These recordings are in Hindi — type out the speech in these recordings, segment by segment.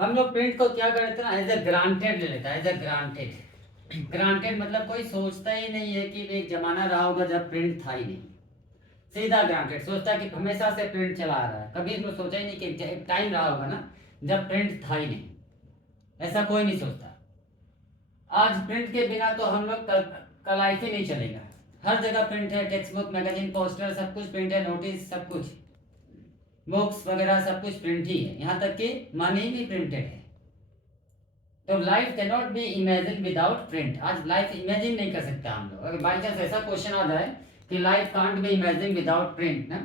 हम लोग प्रिंट को क्या कर लेते हैं ना, एज ए ग्रांटेड ले लेता है, एज ए ग्रांटेड। ग्रांटेड मतलब कोई सोचता ही नहीं है कि एक जमाना रहा होगा जब प्रिंट था ही नहीं। सीधा ग्रांटेड सोचता है कि हमेशा से प्रिंट चला आ रहा है, कभी इसमें सोचा ही नहीं कि एक टाइम रहा होगा ना जब प्रिंट था ही नहीं। ऐसा कोई नहीं सोचता। आज प्रिंट के बिना तो हम लोग का लाइफ ही नहीं चलेगा। हर जगह प्रिंट है, टेक्स्ट बुक, मैगजीन, पोस्टर, सब कुछ प्रिंट है, नोटिस, सब कुछ, बुक्स वगैरह सब कुछ प्रिंट ही है, यहाँ तक कि मनी भी प्रिंटेड है। तो life can not be imagine without print. आज लाइफ इमेजिन नहीं कर सकते हम लोग। अगर बाई चांस ऐसा क्वेश्चन आ जाए कि life can't be imagine without print ना,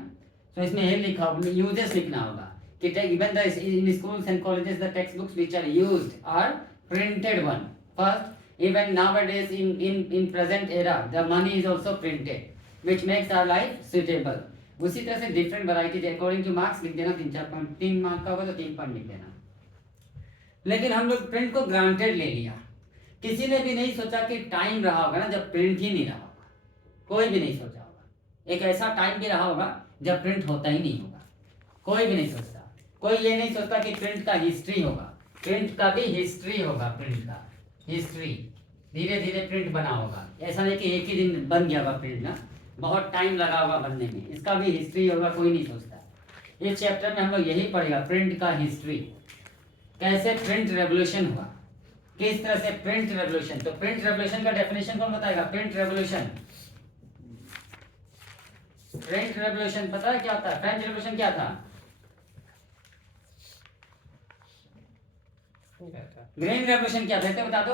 तो इसमें ये लिखा यूजेस लिखना होगा कि even the in schools and colleges the text books which are used are printed one first. Even nowadays in present era the money is also printed which makes our life suitable। उसी तरह से different variety according two marks लिख देना, 3-4 पॉइंट, 3 मार्क का होगा तो 3 पॉइंट लिख देना। लेकिन हम लोग प्रिंट को ग्रांटेड ले लिया। किसी ने भी नहीं सोचा कि टाइम रहा होगा ना जब प्रिंट ही नहीं रहा होगा। कोई भी नहीं सोचा होगा। एक ऐसा टाइम भी रहा होगा जब प्रिंट होता ही नहीं होगा। कोई भी नहीं सोचता। कोई ये नहीं सोचता कि प्रिंट का हिस्ट्री होगा। प्रिंट का भी हिस्ट्री होगा। प्रिंट का हिस्ट्री धीरे धीरे प्रिंट बना होगा। ऐसा नहीं कि एक ही दिन बन गया होगा प्रिंट ना, बहुत टाइम लगा होगा बनने में। इसका भी हिस्ट्री होगा, कोई नहीं सोचता। इस चैप्टर में हम लोग यही पढ़ेगा, प्रिंट का हिस्ट्री, कैसे प्रिंट रेवोल्यूशन हुआ, किस तरह से प्रिंट रेवोल्यूशन। तो प्रिंट रेवोल्यूशन का डेफिनेशन कौन बताएगा? प्रिंट रेवोल्यूशन, प्रिंट रेवोल्यूशन पता है क्या होता है? फ्रेंच रेवोल्यूशन क्या था? ग्रीन रेवोल्यूशन क्या था? बता दो।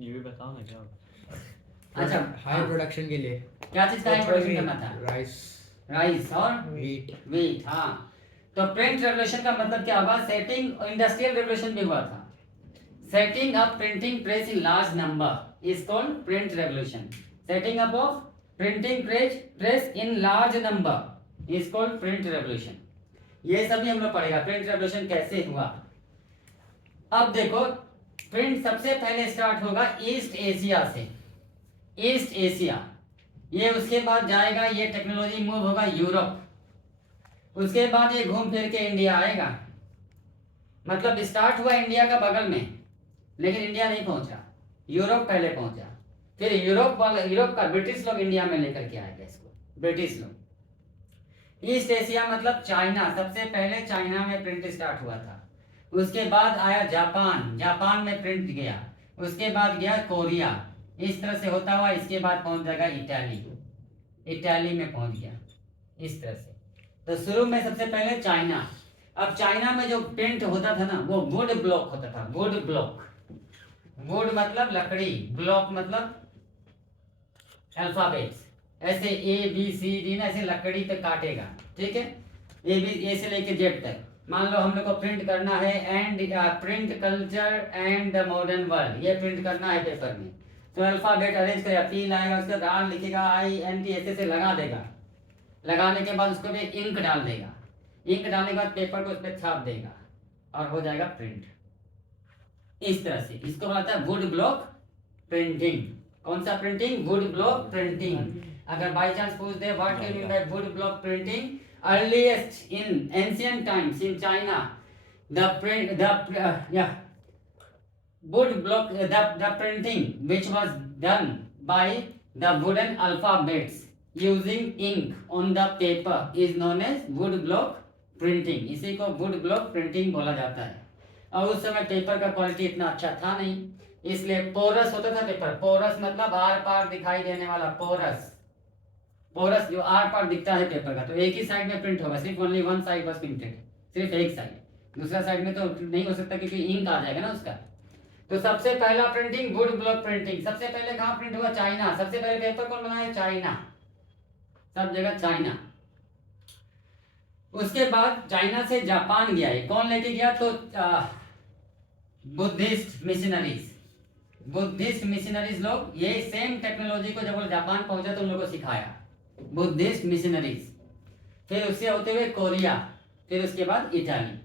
ये भी बताओ ना क्या होगा। अच्छा, हाई प्रोडक्शन के लिए क्या चीज का हाई प्रोडक्शन करना था? राइस, राइस और वीट। हाँ, तो प्रिंट रेवोल्यूशन का मतलब क्या होगा? सेटिंग, इंडस्ट्रियल रेवोल्यूशन भी हुआ था। Setting up printing press in large number is called print revolution. Setting up of printing press in large number is called print revolution. ये सभी हम लोग पढ़ेगा, प्रिंट रेवोल्यूशन कैसे हुआ। अब देखो, प्रिंट सबसे पहले स्टार्ट होगा ईस्ट एशिया से। ईस्ट एशिया, ये उसके बाद जाएगा, ये टेक्नोलॉजी मूव होगा यूरोप, उसके बाद ये घूम फिर के इंडिया आएगा। मतलब स्टार्ट हुआ इंडिया का बगल में, लेकिन इंडिया नहीं पहुंचा, यूरोप पहले पहुंचा। फिर यूरोप का ब्रिटिश लोग इंडिया में लेकर के आएगा इसको, ब्रिटिश लोग। ईस्ट एशिया मतलब चाइना, सबसे पहले चाइना में प्रिंट स्टार्ट हुआ था। उसके बाद आया जापान, जापान में प्रिंट गया। उसके बाद गया कोरिया, इस तरह से होता हुआ इसके बाद पहुंच जाएगा इटाली, इटाली में पहुंच गया इस तरह से। तो शुरू में सबसे पहले चाइना। अब चाइना में जो प्रिंट होता था ना, वो वुड ब्लॉक होता था, वुड ब्लॉक। वुड मतलब लकड़ी, ब्लॉक मतलब अल्फाबेट्स, ऐसे ABCD ना, ऐसे लकड़ी पे काटेगा, ठीक है। ए से लेके जेड तक। मान लो हम लोग को प्रिंट करना है and print culture and the modern world, ये प्रिंट करना है पेपर में। तो अल्फाबेट अरेंज करेगा, P लाएगा, उसके बाद R लिखेगा, INT ऐसे से लगा देगा। लगाने के बाद उसको भी इंक डाल देगा। इंक डालने के बाद पेपर को उस पर छाप देगा और हो जाएगा प्रिंट। इस तरह से इसको बोलता है वुड ब्लॉक प्रिंटिंग। कौन सा प्रिंटिंग? Wood block printing. अगर बाई चांस पूछ दे what do you mean by wood block printing, earliest in ancient times in China, the wood block, the printing which was done by the wooden alphabets using ink on the paper is known as wood block printing। इसी को wood block printing बोला जाता है। और उस समय पेपर का क्वालिटी इतना अच्छा था नहीं, इसलिए पोरस होता था पेपर। पोरस मतलब आर पार दिखाई देने वाला, पोरस। पोरस जो आर पार दिखता है पेपर का, तो एक ही साइड में प्रिंट होगा, सिर्फ ओनली वन साइड बस प्रिंटेड, सिर्फ एक साइड। दूसरा साइड में तो नहीं हो सकता क्योंकि इंक आ जाएगा ना उसका। तो सबसे पहला प्रिंटिंग वुड ब्लॉक प्रिंटिंग। सबसे पहले कहाँ प्रिंट हुआ? चाइना। सबसे पहले पेपर कौन बनाया? चाइना, सब जगह चाइना। उसके बाद चाइना से जापान गया। है कौन लेके गया? तो बुद्धिस्ट मिशनरीज, बुद्धिस्ट मिशनरीज लोग ये सेम टेक्नोलॉजी को जब वो जापान पहुंचा तो उन लोगों को सिखाया, बुद्धिस्ट मिशनरीज। फिर उससे होते हुए कोरिया, फिर उसके बाद इटाली।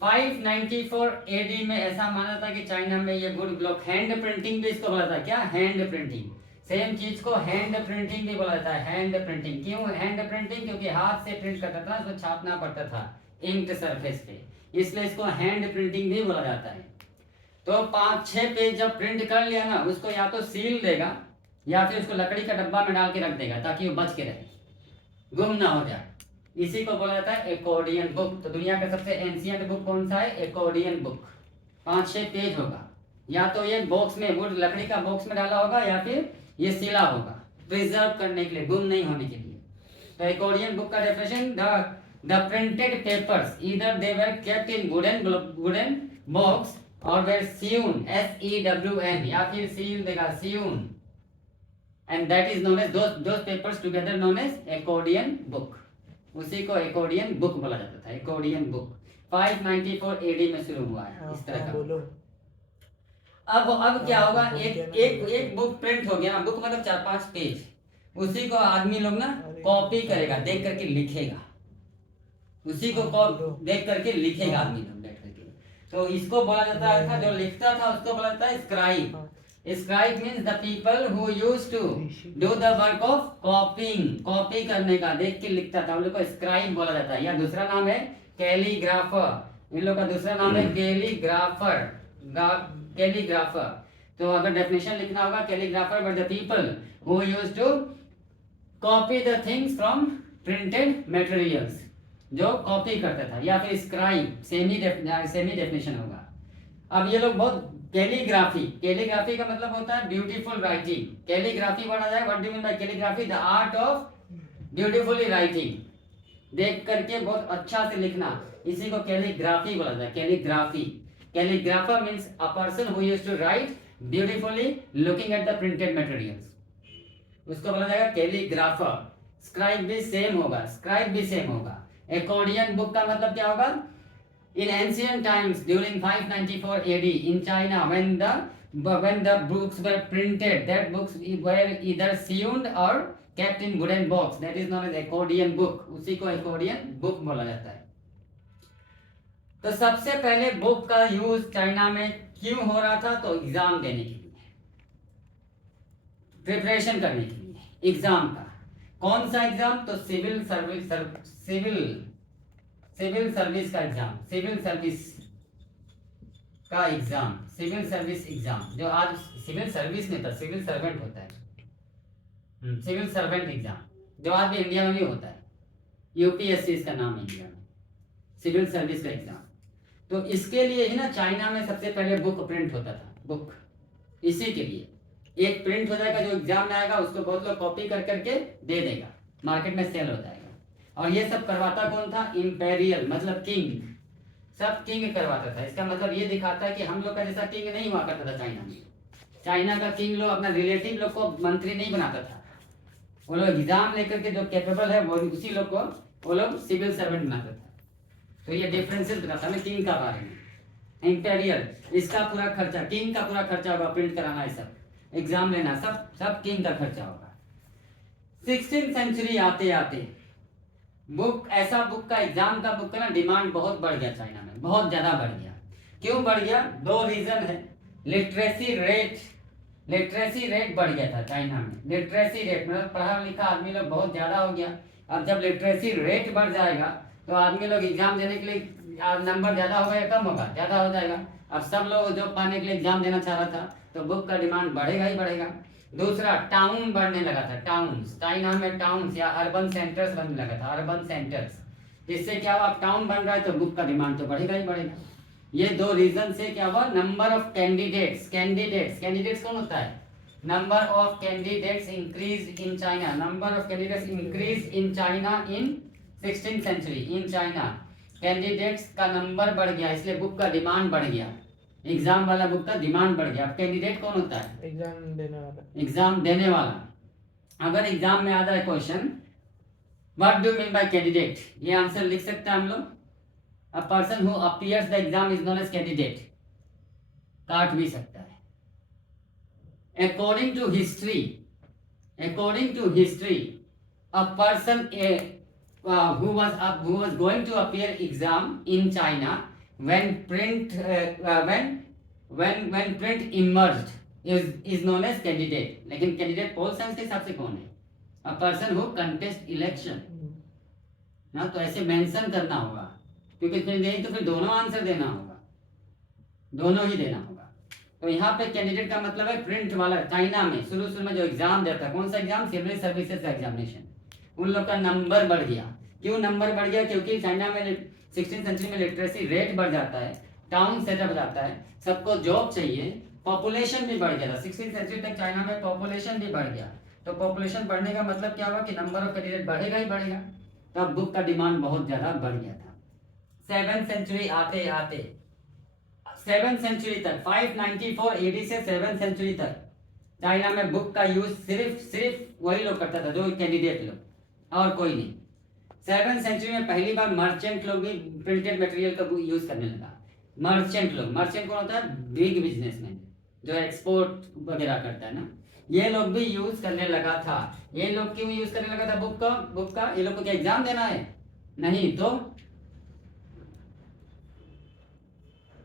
594 AD में ऐसा माना था कि चाइना में ये वुड ब्लॉक, हैंड प्रिंटिंग भी इसको बोला था। क्या? Hand printing. सेम चीज को हैंड प्रिंटिंग भी बोला जाता है। हैंड प्रिंटिंग क्यों हैंड प्रिंटिंग? क्योंकि हाथ से प्रिंट करता था, उसको छापना पड़ता था इंक्ड सरफेस पे। इसलिए इसको हैंड प्रिंटिंग भी बोला जाता है। तो 5-6 पेज जब प्रिंट कर लिया ना, उसको या तो सील देगा या फिर उसको लकड़ी का डब्बा में डाल के रख देगा ताकि वो बच के रहे, गुम ना हो जाए। इसी को बोला जाता है एकोर्डियन बुक। तो दुनिया का सबसे एंशियंट बुक कौन सा है? एकोर्डियन बुक। 5-6 पेज होगा, या तो ये बॉक्स में, वुड लकड़ी का बॉक्स में डाला होगा, या फिर ये सिला होगा प्रिजर्व करने के लिए, गुम नहीं होने के लिए। तो एकोर्डियन बुक का definition, the printed papers either they were kept in wooden box और वेर सीवन, SEWN, या फिर सील देगा सीवन, and that is known as those papers together known as accordion book। उसी को accordion book बोला जाता था, accordion book। 594 AD में शुरू हुआ है इस तरह का। बोलो। अब क्या होगा, एक बुक प्रिंट हो गया ना, बुक मतलब 4-5 पेज, उसी को आदमी लोग ना कॉपी करेगा, देख करके लिखेगा, उसी को देख करके लिखेगा आदमी लोग देख करके। तो इसको बोला जाता था, जो लिखता था उसको बोला जाता है scribe. Scribe means the people who used to do the work of copying, copy करने का, देख के लिखता था, उन लोग को स्क्राइब बोला जाता है। या दूसरा नाम है कैलीग्राफर, इन लोग का दूसरा नाम है कैलीग्राफर, कैलीग्राफर। तो अगर डेफिनेशन लिखना होगा, calligrapher were the people who used to copy the things from printed materials, जो कॉपी करता था। या फिर स्क्राइब, सेमी डेफिनेशन होगा। अब ये लोग बहुत कैलीग्राफी का मतलब होता है ब्यूटीफुल राइटिंग। कैलीग्राफी पढ़ा जाए, what do mean bye calligraphy? The art of beautifully writing, देख करके बहुत अच्छा से लिखना, इसी को कैलीग्राफी बोला जाता है। Calligrapher means a person who used to write beautifully looking at the printed materials, उसको बोला जाएगा कैलीग्राफर। स्क्राइब भी सेम होगा। एकोर्डियन बुक का मतलब क्या होगा? In ancient times, during 594 AD in China, when the books were printed, that books were either sewn or kept in wooden box. That is known as accordion book. उसी को accordion book बोला जाता है। तो सबसे पहले बुक का यूज चाइना में क्यों हो रहा था? तो एग्जाम देने के लिए, प्रिपरेशन करने के लिए एग्जाम का। कौन सा एग्जाम? तो सिविल सर्विस का एग्जाम, सिविल सर्विस एग्जाम, जो आज सिविल सर्विस में था, सिविल सर्वेंट होता है, सिविल सर्वेंट एग्जाम, जो आज भी इंडिया में भी होता है, यूपीएससी इसका नाम है इंडिया में, सिविल सर्विस का एग्जाम। तो इसके लिए ही ना चाइना में सबसे पहले बुक प्रिंट होता था, बुक इसी के लिए एक प्रिंट हो जाएगा, जो एग्जाम में आएगा उसको बहुत लोग कॉपी कर करके दे देगा, मार्केट में सेल हो जाएगा। और ये सब करवाता कौन था? इंपेरियल, मतलब किंग, सब किंग करवाता था। इसका मतलब ये दिखाता है कि हम लोग का जैसा किंग नहीं हुआ करता था चाइना में। चाइना का किंग लोग अपना रिलेटिव लोग को मंत्री नहीं बनाता था, वो लोग एग्जाम लेकर के जो कैपेबल है वो उसी लोग को वो लोग सिविल सर्वेंट बनाता था। तो ये डिफरेंसेस बताता है किंग का बारे में। इंपेरियल, इसका पूरा खर्चा, किंग का पूरा खर्चा होगा, प्रिंट कराना है, सब एग्जाम लेना, सब किंग का खर्चा होगा। 16th सेंचुरी आते आते बुक, ऐसा बुक का, एग्जाम का बुक का ना डिमांड बहुत बढ़ गया चाइना में, बहुत ज्यादा बढ़ गया। क्यों बढ़ गया? 2 रीजन है। लिटरेसी रेट बढ़ गया था चाइना में। लिटरेसी रेट मतलब पढ़ा लिखा आदमी लोग बहुत ज्यादा हो गया। अब जब लिटरेसी रेट बढ़ जाएगा तो आदमी लोग एग्जाम देने के लिए, नंबर ज्यादा होगा या कम होगा? ज्यादा हो जाएगा। अब सब लोग जॉब पाने के लिए एग्जाम देना चाह रहा था, तो बुक का डिमांड बढ़ेगा ही बढ़ेगा। दूसरा, टाउन बढ़ने लगा था, टाउन्स, चाइना में टाउन्स या अर्बन सेंटर्स बनने लगा था, अर्बन सेंटर्स। इससे क्या हुआ? अब टाउन बन रहा है तो बुक का डिमांड तो बढ़ेगा ही बढ़ेगा। ये 2 रीजन से क्या हुआ? नंबर ऑफ कैंडिडेट्स कौन होता है? Number of candidates increase in China, number of candidates increase in China in 16th century. In China candidates का नंबर बढ़ गया, इसलिए बुक का डिमांड बढ़ गया, एग्जाम वाला बुक का डिमांड बढ़ गया। अब कैंडिडेट कौन होता है? एग्जाम देने वाला। अगर एग्जाम में आ जाए question, what do mean by candidate, ये आंसर लिख सकते हैं हम लोग। A person who appears the exam is known as candidate, काट भी सकता है। According to history a person who was going to appear exam in China when print emerged is known as candidate। लेकिन कैंडिडेट पोल साइंस के हिसाब से कौन है? a person who contest election ना, तो ऐसे मेंशन करना होगा क्योंकि फिर नहीं तो फिर दोनों आंसर देना होगा, दोनों ही देना होगा। तो यहाँ पे कैंडिडेट का मतलब है प्रिंट वाला। चाइना में शुरू में जो एग्जाम देता है, कौन सा एग्जाम, सिविल सर्विसेज का एग्जामिनेशन, उन लोग का नंबर बढ़ गया। क्यों नंबर बढ़ गया? क्योंकि चाइना में 16वीं सेंचुरी में लिटरेसी रेट बढ़ जाता है, टाउन सेटअप जाता है, सबको जॉब चाहिए, पॉपुलेशन भी बढ़ गया था। 16वीं सेंचुरी तक चाइना में पॉपुलेशन भी बढ़ गया। तो पॉपुलेशन बढ़ने का मतलब क्या हुआ कि नंबर ऑफ कैंडिडेट बढ़ेगा ही बढ़ेगा। तो अब बुक का डिमांड बहुत ज़्यादा बढ़ गया था। 7वीं सेंचुरी आते आते 7वीं सेंचुरी तक 594 एडी से 7वीं सेंचुरी तक चाइना में बुक का यूज सिर्फ वही लोग करता था, जो कैंडिडेट लोग, और कोई नहीं। 7वीं सेंचुरी में पहली बार मर्चेंट लोग भी प्रिंटेड मटेरियल का यूज करने लगा। मर्चेंट लोग, मर्चेंट कौन होता है? बिग बिजनेसमैन जो एक्सपोर्ट वगैरह करता है ना, ये लोग भी यूज करने लगा था। ये लोग क्यों यूज करने लगा था बुक का? ये लोग को क्या एग्जाम देना है? नहीं तो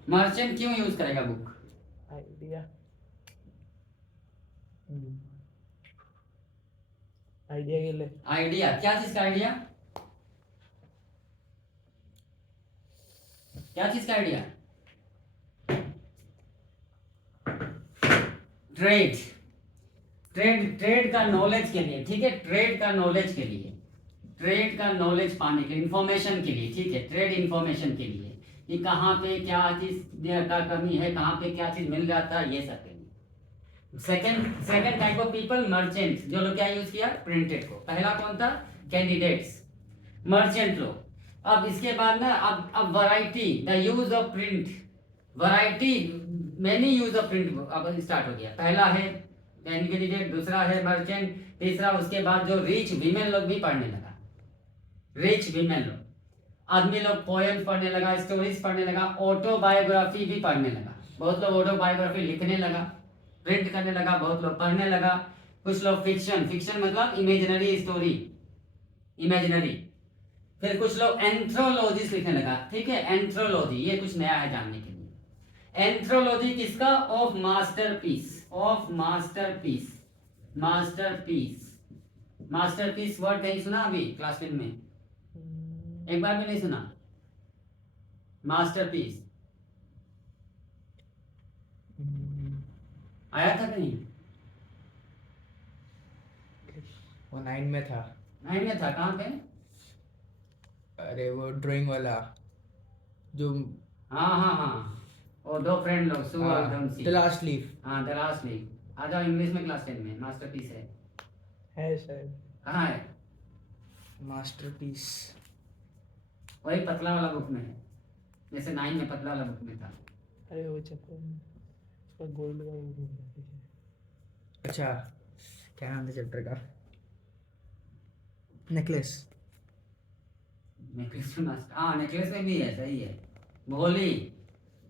मर्चेंट क्यों यूज करेगा बुक? आइडिया के लिए। आइडिया? क्या चीज का आइडिया? क्या चीज का आइडिया? ट्रेड ट्रेड का नॉलेज के लिए, ठीक है, ट्रेड का नॉलेज के लिए, ट्रेड का नॉलेज पाने के लिए, इंफॉर्मेशन के लिए, ठीक है, ट्रेड इंफॉर्मेशन के लिए कि कहाँ पे क्या चीज का कमी है, कहाँ पे क्या चीज मिल जाता है, ये सब के लिए। Second type of people merchant, जो लोग क्या यूज किया? प्रिंटेड को। पहला कौन था? कैंडिडेट्स, मर्चेंट लोग। अब इसके बाद ना अब variety, the use of print, variety, many use of print अब स्टार्ट हो गया। पहला है कैंडिडेट, दूसरा है मर्चेंट, तीसरा उसके बाद जो रिच वीमेन लोग भी पढ़ने लगा। रिच वीमेन लोग, आदमी लोग पोएम पढ़ने लगा, स्टोरीज पढ़ने लगा, ऑटोबायोग्राफी भी पढ़ने लगा। बहुत लोग ऑटोबायोग्राफी लिखने लगा, प्रिंट करने लगा, बहुत लोग पढ़ने लगा। कुछ लोग फिक्शन मतलब इमेजिनरी स्टोरी, इमेजिनरी। फिर कुछ लोग एंथ्रोलॉजीज लिखने लगा, ठीक है, एंथ्रोलॉजी, ये कुछ नया है जानने के लिए। एंथ्रोलॉजी किसका? Of masterpiece, of masterpiece, masterpiece, masterpiece word कहीं सुना अभी क्लास 10 में? एक बार भी नहीं सुना? मास्टरपीस आया था कहीं? वो 9 में था। 9 में था? कहाँ पे? अरे वो ड्राइंग वाला जो, हाँ, और दो फ्रेंड लोग, सु और धमसी। The last leaf. हाँ, द लास्ट लीफ। आ जाओ, इंग्लिश में क्लास 10 में मास्टरपीस है शायद। कहाँ है? मास्टरपीस वही पतला वाला बुक में है, जैसे 9 में पतला वाला बुक में था। अरे वो चैप्टर उसका गोल्ड का वो है। अच्छा, क्या नाम था चैप्टर का? नेकलेस। नेकलेस में मास्टर, हाँ नेकलेस में भी है, सही है।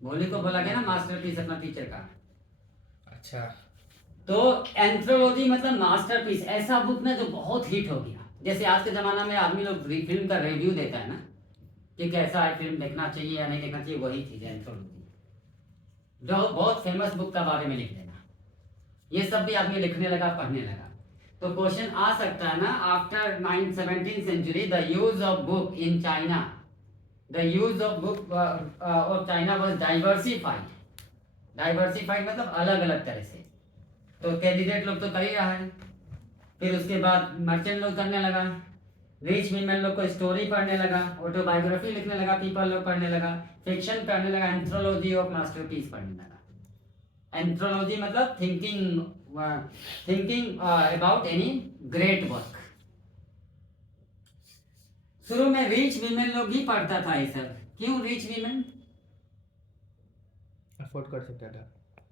भोली को बोला गया ना मास्टरपीस अपना टीचर का। अच्छा, तो एंथ्रोलॉजी मतलब मास्टरपीस, ऐसा बुक ना जो बहुत हिट हो गया। जैसे आज के जमाना में आदमी लोग फिल्म का रिव्यू देता है ना कि कैसा है, फिल्म देखना चाहिए या नहीं देखना चाहिए, वही चीज है एंथ्रोलॉजी। जो बहुत फेमस बुक का बारे में लिख देना, ये सब भी आदमी लिखने लगा, पढ़ने लगा। तो क्वेश्चन आ सकता है ना, after 17th century the use of book in China, the use of book of China was diversified मतलब अलग अलग तरह से। तो कैंडिडेट लोग तो कर ही रहा है, फिर उसके बाद मर्चेंट लोग करने लगा, रिच वीमेन लोग को स्टोरी पढ़ने लगा, ऑटोबायोग्राफी लिखने लगा, पीपल लोग पढ़ने लगा, फिक्शन पढ़ने लगा, एंथ्रोलॉजी ऑफ मास्टरपीस पढ़ने लगा। एंथ्रोलॉजी मतलब thinking about any great work. शुरू में रिच वीमेन लोग ही पढ़ता था ये सब। क्यों रिच वीमेन? अफोर्ड कर सकता था।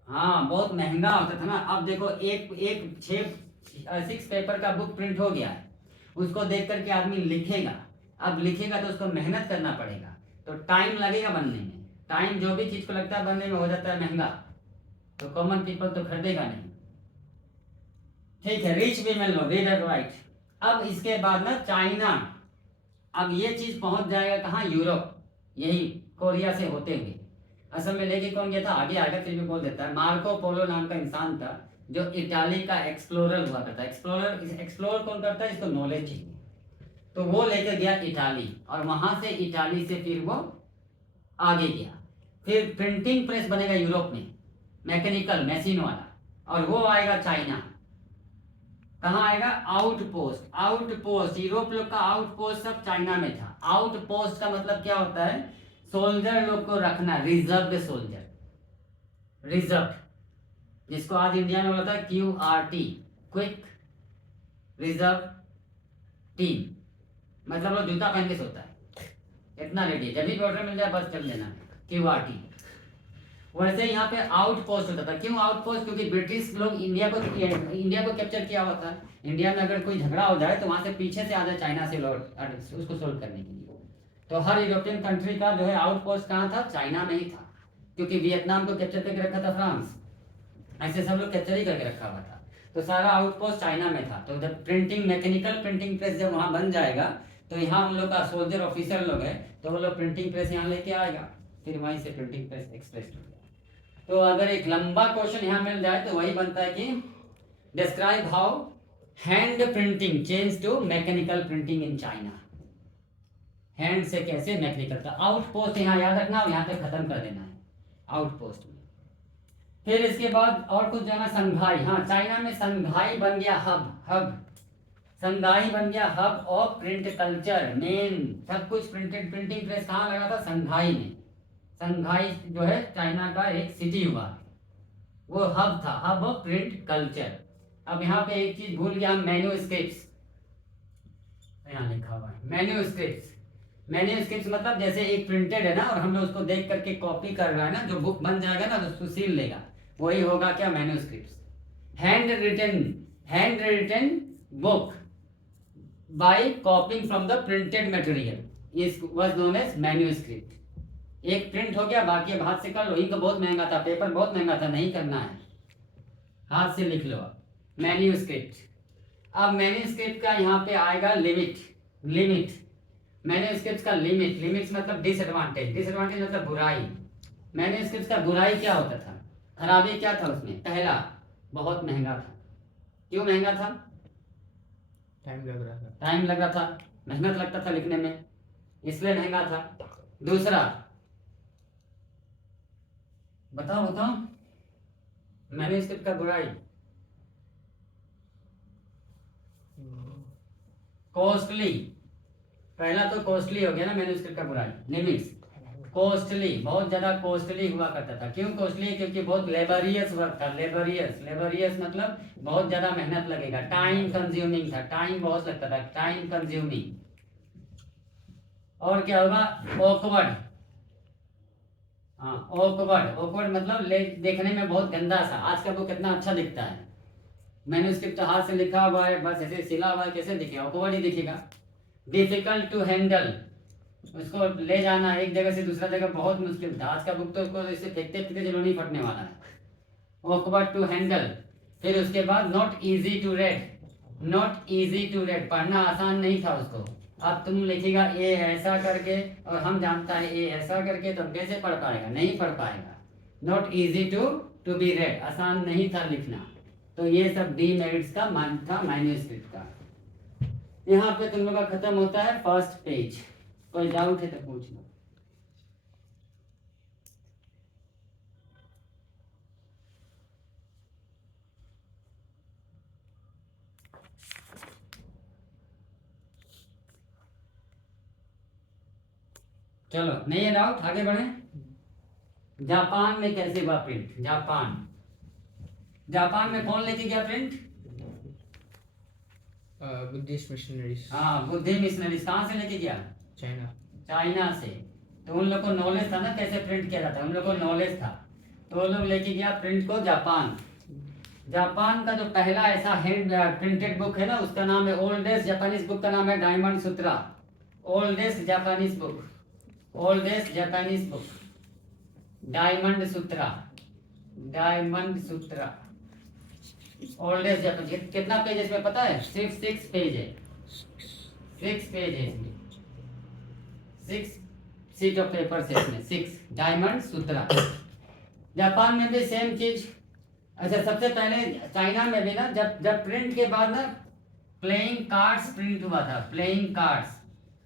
हाँ, बहुत महंगा होता था ना। अब देखो एक 6 पेपर का बुक प्रिंट हो गया है, उसको देख करके आदमी लिखेगा। अब लिखेगा तो उसको मेहनत करना पड़ेगा, तो टाइम लगेगा बनने में। टाइम जो भी चीज को लगता है बनने में हो जाता है महंगा, तो कॉमन पीपल तो खरीदेगा नहीं। ठीक है, rich women low, read and right. अब इसके बाद ना चाइना, अब ये चीज पहुंच जाएगा कहाँ? यूरोप, यही कोरिया से होते हुए। असल में लेके कौन गया था आगे आएगा, फिर भी बोल देता है। मार्को पोलो नाम का इंसान था जो इटाली का एक्सप्लोरर हुआ करता है। एक्सप्लोर कौन करता है? इसको नॉलेज चाहिए, तो वो लेकर गया इटाली, और वहां से इटाली से फिर वो आगे गया। फिर प्रिंटिंग प्रेस बनेगा यूरोप में, मैकेनिकल मशीन वाला, और वो आएगा चाइना। कहाँ आएगा? आउटपोस्ट। आउटपोस्ट यूरोप लोग का आउटपोस्ट सब चाइना में था। आउटपोस्ट का मतलब क्या होता है? सोल्जर लोग को रखना, रिजर्व सोल्जर, रिजर्व, जिसको आज इंडिया में बोलता है QRT, क्विक रिजर्व टीम। मतलब वो जूता पहन के सोता है, इतना रेडी है, जब भी ऑर्डर मिल जाए बस चल देना, QRT। वैसे यहाँ पे आउटपोस्ट होता था। क्यों आउटपोस्ट? क्योंकि ब्रिटिश लोग इंडिया को कैप्चर किया हुआ था। इंडिया में अगर कोई झगड़ा हो जाए तो वहां से पीछे से आ जाए चाइना से लौट उसको सोल्व करने के लिए। तो हर यूरोपियन कंट्री का जो है आउटपोस्ट कहाँ था? चाइना में ही था। क्योंकि वियतनाम को कैप्चर करके रखा था फ्रांस, ऐसे सब लोग कैप्चर ही करके रखा हुआ था। तो सारा आउटपोस्ट चाइना में था। तो जब प्रिंटिंग, मैकेनिकल प्रिंटिंग प्रेस जब वहाँ बन जाएगा तो यहाँ उन लोग का सोल्जर ऑफिसर लोग है, तो वो लोग प्रिंटिंग प्रेस यहाँ लेके आएगा, फिर वहीं से प्रिंटिंग प्रेस एक्सप्रेस हो गया। तो अगर एक लंबा क्वेश्चन यहाँ मिल जाए तो वही बनता है कि describe how hand printing change to mechanical printing in China. Hand से कैसे मैकेनिकल का। आउटपोस्ट यहाँ याद रखना और यहाँ पे खत्म कर देना है आउटपोस्ट में। फिर इसके बाद और कुछ जाना, संघाई। हाँ, चाइना में संघाई बन गया हब। संघाई बन गया hub of print culture. Main सब कुछ प्रिंटिंग प्रेस कहाँ लगा था? संघाई में। संघाई जो है चाइना का एक सिटी हुआ, वो हब था, हब ऑफ प्रिंट कल्चर। अब यहाँ पे एक चीज भूल गया, मैन्यूस्क्रिप्ट्स। यहाँ लिखा हुआ है मैन्यूस्क्रिप्ट्स। मैन्यूस्क्रिप्ट्स मतलब जैसे एक प्रिंटेड है ना, और हम लोग उसको देख करके कॉपी कर रहा है ना, जो बुक बन जाएगा ना तो उसको सील लेगा, वही होगा क्या? Manuscripts. Hand written book by copying from the printed material is was known as manuscript. एक प्रिंट हो गया, बाकी अब हाथ से कर लो। इंक बहुत महंगा था, पेपर बहुत महंगा था, नहीं करना है, हाथ से लिख लो मैन्यूस्क्रिप्ट। अब मैन्यूस्क्रिप्ट का यहाँ पे आएगा लिमिट। मैन्यूस्क्रिप्ट का लिमिट्स मतलब डिसएडवांटेज मतलब बुराई। मैन्यूस्क्रिप्ट का बुराई क्या होता था? खराबी क्या था उसमें? पहला, बहुत महंगा था। क्यों महंगा था? टाइम लग रहा था। टाइम लग रहा था, मेहनत लगता था लिखने में, इसलिए महंगा था। दूसरा, बताओ मैन्यूस्क्रिप्ट का बुराई। कॉस्टली। पहला तो कॉस्टली हो गया ना मैन्यूस्क्रिप्ट का बुराई। लिमिट्स, कॉस्टली, बहुत ज्यादा कॉस्टली हुआ करता था। क्यों कॉस्टली? क्योंकि बहुत लेबरियस वर्क था। लेबरियस मतलब बहुत ज्यादा मेहनत लगेगा। टाइम कंज्यूमिंग था, टाइम बहुत लगता था, टाइम कंज्यूमिंग। और क्या होगा? ऑकवर्ड। हाँ, ऑकवर्ड मतलब देखने में बहुत गंदा सा। आज का बुक कितना अच्छा दिखता है, मैन्यूस्क्रिप्ट तो हाथ से लिखा हुआ है, बस ऐसे सिला हुआ है, कैसे दिखेगा? ऑकवर्ड ही दिखेगा। डिफिकल्ट टू हैंडल, उसको ले जाना एक जगह से दूसरा जगह बहुत मुश्किल था। आज का बुक तो उसको इसे फेंकते फेंकते चलो नहीं फटने वाला है। Awkward to handle. फिर उसके बाद नॉट इजी टू रेड, पढ़ना आसान नहीं था उसको। अब तुम लिखेगा ए ऐसा करके, और हम जानता है ए ऐसा करके, तो कैसे पढ़ पाएगा? नहीं पढ़ पाएगा। Not easy to be read, आसान नहीं था लिखना। तो ये सब डीमेरिट्स का मान था मैन्यूस्क्रिप्ट का। यहाँ पे तुम लोग का खत्म होता है फर्स्ट पेज। कोई डाउट है तो पूछना। चलो, नहीं है डाउट, आगे बढ़े। जापान में कैसे हुआ प्रिंट? जापान में कौन लेके गया प्रिंट? Buddhist missionaries. हाँ, बुद्धि मिशनरीज। कहाँ से लेके गया? चाइना से। तो उन लोग को नॉलेज था ना कैसे प्रिंट किया जाता है, उन लोग को नॉलेज था, तो वो लोग लेके गया प्रिंट को जापान। जापान का जो पहला ऐसा हैंड प्रिंटेड बुक है ना, उसका नाम है, ओल्डेस्ट जापानीज बुक का नाम है diamond Sutra. Oldest Japanese book, diamond Sutra. Oldest Japanese. कितना पेज है इसमें पता है? सिर्फ 6 पेज है। 6 पेज है इसमें, 6 शीट ऑफ पेपर से इसमें 6 डायमंड सूत्रा। जापान में भी सेम चीज। अच्छा, सबसे पहले चाइना में भी ना, जब प्रिंट के बाद ना प्लेइंग कार्ड्स प्रिंट हुआ था। प्लेइंग कार्ड्स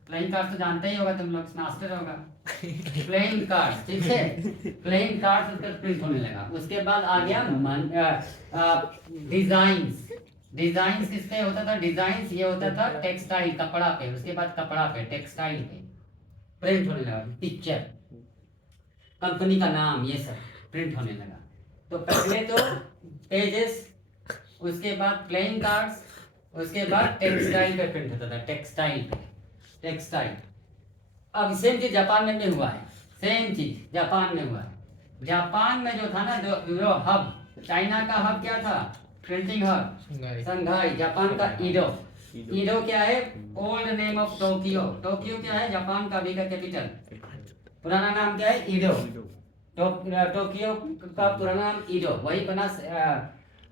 प्लेइंग कार्ड्स तो जानते ही होगा तुम लोग, मास्टर होगा। प्लेइंग कार्ड्स, ठीक है, प्लेइंग कार्ड्स उसका प्रिंट होने लगा। उसके बाद आ गया डिजाइन्स। डिजाइन्स किस पे होता था? डिजाइन्स ये होता था टेक्सटाइल, कपड़ा पे। उसके बाद कपड़ा पे, टेक्सटाइल पे प्रिंट होने लगा। पिक्चर, कंपनी का नाम, ये सब प्रिंट होने लगा। तो पहले तो पेजेस, उसके बाद प्लेइंग कार्ड्स, उसके बाद टेक्सटाइल पे प्रिंट होता था। टेक्सटाइल पे, टेक्सटाइल। अब सेम चीज जापान में भी हुआ है। सेम चीज जापान में हुआ है। जापान में जो था ना, जो हब, चाइना का हब क्या था? प्रिंटिंग हब संघाई। जापान का ईडो। ईडो क्या है? Old name of Tokyo. Tokyo क्या है? जापान का अभी का कैपिटल। पुराना नाम क्या है? ईडो। टोक्यो का पुराना नाम ईडो। वही बना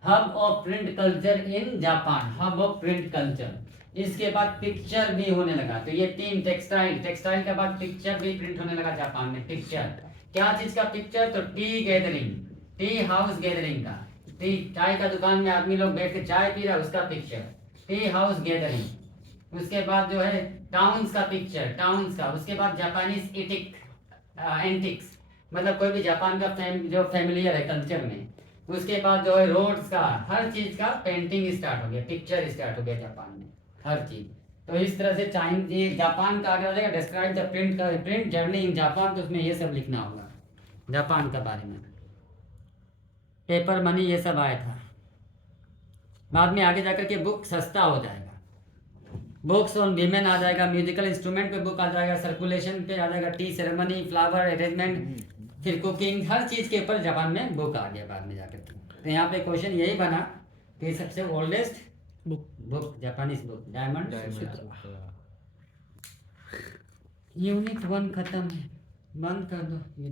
hub of print culture in Japan. Hub of print culture. इसके बाद पिक्चर भी होने लगा। तो ये तीन, टेक्सटाइल, टेक्सटाइल के बाद पिक्चर भी प्रिंट होने लगा जापान में। पिक्चर क्या चीज का पिक्चर? तो T gathering, tea house gathering का। टी, चाय का दुकान में आदमी लोग बैठ के चाय पी रहा है, उसका पिक्चर, टी हाउस गैदरिंग। उसके बाद जो है टाउन्स का पिक्चर, टाउन्स का। उसके बाद जापानीज एंटिक्स, मतलब कोई भी जापान का जो फैमिलियर है कल्चर में। उसके बाद जो है रोड्स का, हर चीज का पेंटिंग स्टार्ट हो गया, पिक्चर स्टार्ट हो गया जापान में, हर चीज। तो इस तरह से जापान का अगर आएगा describe the print journey in Japan, तो उसमें ये सब लिखना होगा जापान के बारे में। पेपर मनी ये सब आया था। बाद में आगे जाकर के बुक सस्ता हो जाएगा। बुक्स ऑन वीमेन आ जाएगा, म्यूजिकल इंस्ट्रूमेंट पे बुक आ जाएगा, सर्कुलेशन पे आ जाएगा, टी सेरेमनी, फ्लावर अरेंजमेंट, फिर कुकिंग, हर चीज़ के ऊपर जापान में बुक आ गया बाद में जाकर के। तो यहाँ पे क्वेश्चन यही बना कि सबसे oldest book Japanese book diamond. Unit 1 खत्म है, बंद कर दो ये।